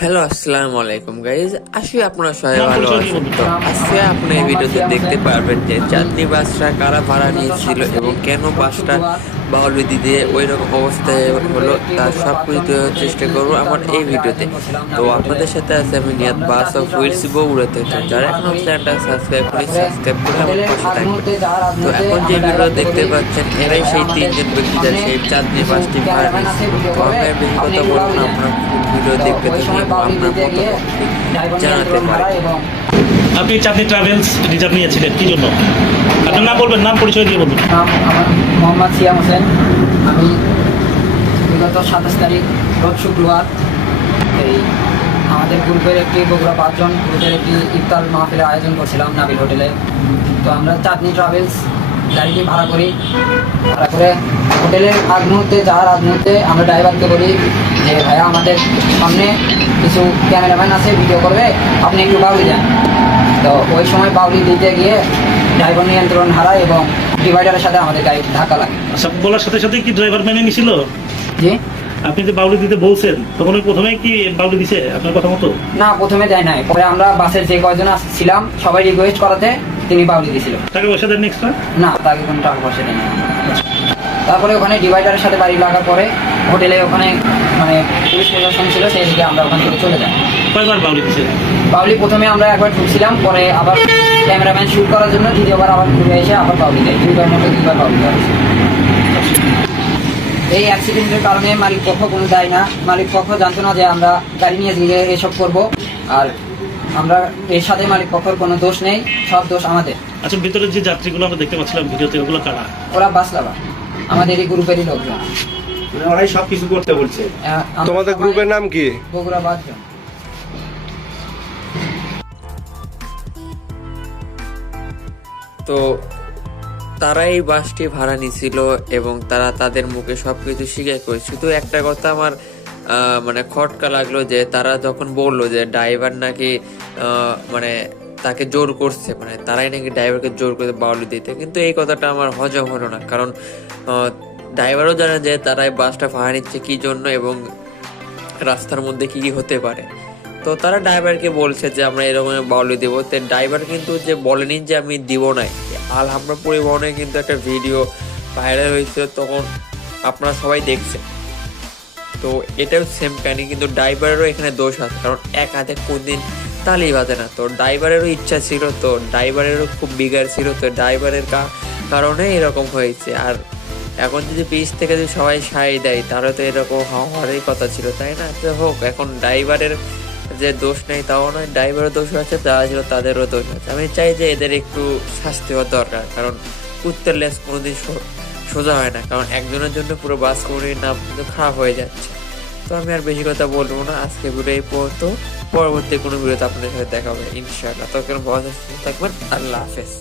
Hello আসসালামু আলাইকুম guys, আসি আপনারা সবাই নাম ভালো পরিচয় দিয়ে আছেন। বলুন। তো আজকে আপনি এই ভিডিওতে দেখতে পারবেন যে চাঁদনি বাসটা কারা ভাড়া নিয়েছিল এবং কেন বাসটা বাউলি দিয়ে ওই রকম অবস্থায় হলো, তার সব কিছু দেওয়ার চেষ্টা করবো আমার এই ভিডিওতে। তো আপনাদের সাথে আছে আমি নিয়াত বাস অফ হুইলস বগুড়াতে। তো যারা এখন চ্যানেলটা সাবস্ক্রাইব করে আমার পাশে থাকবেন। তো এখন যে ভিডিও দেখতে পাচ্ছেন এরাই সেই তিনজন ব্যক্তি যারা সেই চাঁদনি বাসটি ভাড়া নিয়েছিল। তো আমি আর বেশি কথা বলবো না, আপনার ভিডিও দেখতে থাকি এবং আপনার মতামত জানাতে পারেন। আপনি চাঁদনি ট্রাভেলস রিজার্ভ নিয়েছিলেন কি জন্য? আপনার নাম বলবেন, নাম পরিচয় দিয়ে বলুন। নাম আমার মোহাম্মদ সিয়াম হোসেন। আমি বিগত 27 তারিখ রোজ শুক্রবার এই আমাদের গ্রুপের একটি বগুড়া 5 জন গ্রুপের একটি ইফতার মাহফিলের আয়োজন করছিলাম নাবিল হোটেলে। তো আমরা চাঁদনি ট্রাভেলস গাড়িটি ভাড়া করি। ভাড়া করে হোটেলের আগ মুহূর্তে আমরা ড্রাইভারকে বলি যে ভাইয়া আমাদের সামনে কিছু ক্যামেরাম্যান আছে, ভিডিও করবে, আপনি একটু বাউলি যান। তো ওই সময় বাউলি দিতে গিয়ে ড্রাইভার নিয়ন্ত্রণ হারায় এবং ডিভাইডারের সাথে আমাদের গাড়ি ধাক্কা লাগে। আচ্ছা, বলার সাথে সাথে কি ড্রাইভার মেনে নিছিল? জি, আপনি যে বাউলি দিতে বলছেন তখন ওই প্রথমে কি বাউলি দিছে আপনার কথা মতো? না, প্রথমে দেয় নাই, পরে আমরা বাসের যে কয়জন ছিলাম সবাই রিকোয়েস্ট করাতে তিনি বাউলি দিয়েছিল। টাকা পয়সা দেন এক্সট্রা? না, তাকে কোনো টাকা পয়সা দেয় না। তারপরে ওখানে ডিভাইডারের সাথে বাড়ি লাগার পরে হোটেলে ওখানে মানে পুলিশ প্রশাসন ছিল, সেই দিকে আমরা ওখান থেকে চলে যাই। কয়বার বাউলি দিছে? বাউলি প্রথমে আমরা একবার ঢুকছিলাম, পরে আবার ক্যামেরাম্যান শুট করার জন্য দ্বিতীয়বার আবার ঘুরে এসে আবার বাউলি দেয়। দুইবার বাউলি দেওয়া হয়েছে। এই অ্যাক্সিডেন্টের কারণে মালিক পক্ষ কোনো দায় না। মালিক পক্ষ জানতো না যে আমরা গাড়ি নিয়ে গিয়ে এসব করব, আর আমরা এর সাথে মালিক পক্ষের কোনো দোষ নেই, সব দোষ আমাদের। আচ্ছা, ভিতরে যে যাত্রীগুলো আমরা দেখতে পাচ্ছিলাম ভিডিওতে, ওগুলো কারা? ওরা বাস লাগা আমাদের এই গ্রুপেরই লোকজন। ওরাই সবকিছু করতে বলছে। তোমাদের গ্রুপের নাম কি? বগুড়া 5 জন। তো তারা এই বাসটি ভাড়া নিছিল এবং তারা তাদের মুখে সবকিছু স্বীকার করে। শুধু একটা কথা আমার মানে খটকা লাগলো যে তারা যখন বললো যে ড্রাইভার নাকি মানে তাকে জোর করছে, মানে তারাই নাকি ড্রাইভারকে জোর করে বাউলি দিতে। কিন্তু এই কথাটা আমার হজম হলো না, কারণ ড্রাইভারও জানে যে তারা এই বাসটা ভাড়া নিচ্ছে কি জন্য এবং রাস্তার মধ্যে কি কি হতে পারে। তো তারা ড্রাইভারকে বলছে যে আমরা এরকম বাউলি দেবো। তো ড্রাইভার কিন্তু যে বলেনি যে আমি দিব নাই। আলহামরা পরিবহনে কিন্তু একটা ভিডিও ভাইরাল হয়েছিল, তখন আপনারা সবাই দেখছেন। তো এটাও সেম কাহিনী, কিন্তু ড্রাইভারেরও এখানে দোষ আছে, কারণ এক হাতে কোনদিন তালি বাজে না। তো ড্রাইভারেরও ইচ্ছা ছিল, তো ড্রাইভারেরও খুব বিগার ছিল, তো ড্রাইভারের কারণে এরকম হয়েছে। আর এখন যদি পিচ থেকে যদি সবাই সাই দেয় তাহলে তো এরকম হওয়ারই কথা ছিল, তাই না? তো হোক, এখন ড্রাইভারের যে দোষ নেই তাও নয়, ড্রাইভারের দোষ আছে, যারা ছিল তাদেরও দোষ আছে। আমি চাই যে এদের একটু শাস্তি হওয়া দরকার, কারণ কুত্তের লেজ কোনোদিন সোজা হয় না, কারণ একজনের জন্য পুরো বাস কোম্পানির নাম কিন্তু খারাপ হয়ে যাচ্ছে। তো আমি আর বেশি কথা বলবো না, আজকে ভিডিও এই পর্যন্ত। পরবর্তী কোনো ভিডিওতে আপনাদের সাথে দেখা হবে ইনশাআল্লাহ। তখন ভালো থাকবেন, আল্লাহ হাফেজ।